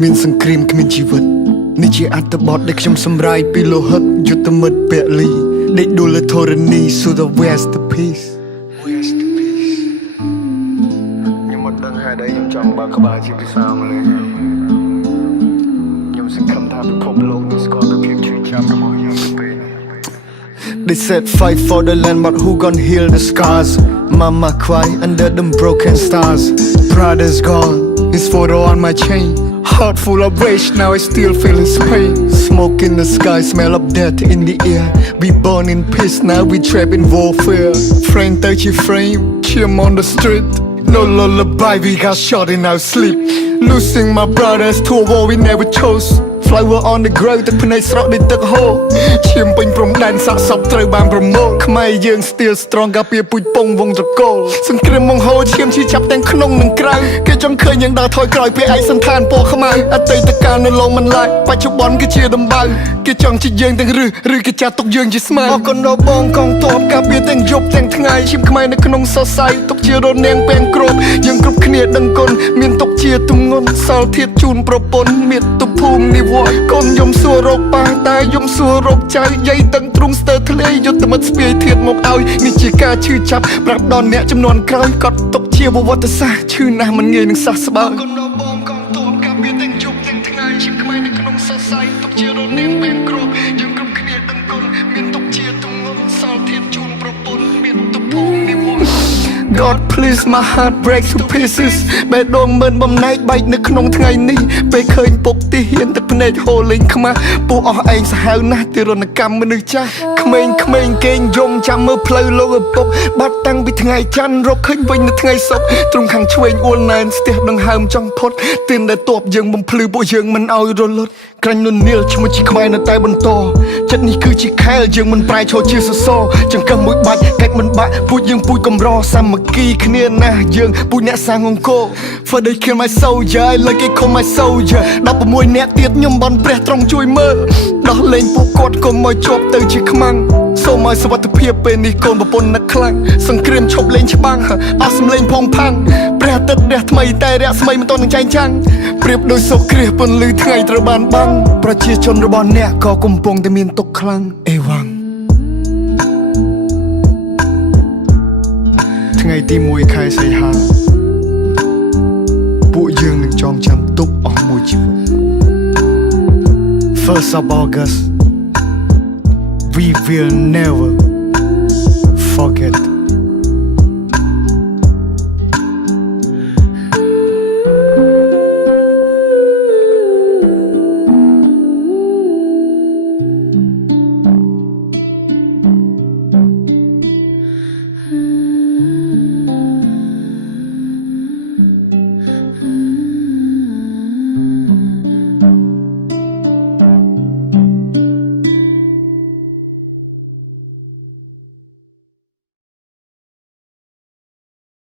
មានសង្គ្រាមគ្មានជីវិតនេះជាអត្ថបទដែលខ្ញុំសម្រាយពីលោហិតយុទ្ធមិត្តពលីដេកដួលធរណី so the masterpiece ខ្ញុំមកដឹងហេតុអីខ្ញុំចង់បើកក្បាលជាភាសាម៉ាឡេខ្ញុំសង្ឃឹមថាពិភពលោកនឹងស្គាល់ពីភាពឈឺចាប់របស់ខ្ញុំទៅពេលនេះ They said fight for the land but who gon' heal the scars Mama cry under them broken stars Brother's gone his photo on my chain Heart full of rage, now I still feel his pain Smoke in the sky, smell of death in the air We born in peace, now we trapped in warfare Frame 30 frame, chim on the street No lullaby, we got shot in our sleep Losing my brothers to a war we never chose Flower on the ground ទឹកភ្នែកស្រក់ដូចទឹកហូរឈាមពេញព្រំដែនសាកសពត្រូវបានប្រមូលខ្មែរយើង still strong ការពារពូជពងវងត្រកូលសង្គ្រាមបង្ហូរឈាមឈឺចាប់ទាំងក្នុងនិងក្រៅគេចង់ឃើញយើងដើរថយក្រោយពេលឯកសន្តានពណ៌ខ្មៅអតីតកាលនៅឡងមិនឡាយបច្ចុប្បន្នគឺជាដំបៅគេចង់ជាយើងទាំងឬគេចាត់ទុកយើងជាស្មៅអរគុណដល់បងកងទ័ពការពារទាំងយប់ទាំងថ្ងៃឈាមខ្មែរនៅក្នុងសរសៃទុកជារនាងពេងគ្របយើងគ្រប់គ្នាដឹងគុណមានទុកជាទម្ងន់សល់ធាតជូនប្រពន្ធមាតុភូមិនិវត្តកូនយំសួររកប៉ាតែយំសួររកចៅយាយដឹងទ្រង់ស្ទើរធ្លាយយុទ្ធមិត្តស្ពាយធាតមកឲ្យនេះជាការឈឺចាប់ប្រាប់ដល់អ្នកចំនួនក្រោយកត់ទុកជាប្រវត្តិសាស្ត្រឈឺណាស់មិនងាយនឹងសះស្បើយកូនដល់បងកងទ័ពការពារទាំងយប់ទាំងថ្ងៃឈាមខ្មែរនៅក្នុងសរសៃទុកជារនាងពេងគ្របយើងគ្រប់គ្នាដឹងគុណមានទុកជាទម្ងន់សល់ធាតជូនប្រពន្ធមានទុកភូមិនិវត្ត God please my heart breaks to pieces បេះដូងមិនបំណែកបែកនៅក្នុងថ្ងៃនេះពេលឃើញពុកទីហ៊ានទឹកភ្នែកហូរលេងខ្មាស់ពោះអស់ឯងសាហាវណាស់ទារុណកម្មមនុស្សចាស់ក្មេងៗគេងយំចាំមើលផ្លូវលោកឪពុកបាត់តាំងពីថ្ងៃច័ន្ទរកឃើញវិញនៅថ្ងៃសុក្រទ្រង់ខាងឆ្វេងអួលណែនស្ទះដង្ហើមចង់ផុតទានដែលតបយើងបំភ្លឺពួកយើងមិនឲ្យរលត់ក្រាញ់នុននីលឈ្មោះជាខ្មែរនៅតែបន្តចិត្តនេះគឺជាខែលយើងមិនប្រែឈរជាសសរចង្កឹះមួយបាច់កាច់មិនបាក់ពូជយើងពូជកំរសាមគ្គីគ្នាណាស់យើងពូជអ្នកសាងអង្គរ For they kill my soldier I like it call my soldier 16អ្នកទៀតខ្ញុំបន់ព្រះទ្រង់ជួយមើលដោះលែងពួកគាត់កុំឲ្យជាប់ទៅជាខ្មាំងសូមឲ្យសុវត្ថិភាពពេលនេះកូនប្រពន្ធនឹកខ្លាំងសង្គ្រាមឈប់លេងច្បាំងអស់សំលេងផងផាំងព្រះអាទិត្យរះថ្មីតែរះស្មីមិនទាន់នឹងចែងចាំងប្រៀបដូចសូរគ្រាសពន្លឺថ្ងៃត្រូវបានបាំងប្រជាជនរបស់អ្នកក៏កំពុងតែមានទុក្ខខ្លាំងអេវ៉ាំងថ្ងៃទី1ខែសីហាពួកយើងនឹងចងចាំទុកអស់មួយជីវិត First of August We will never forget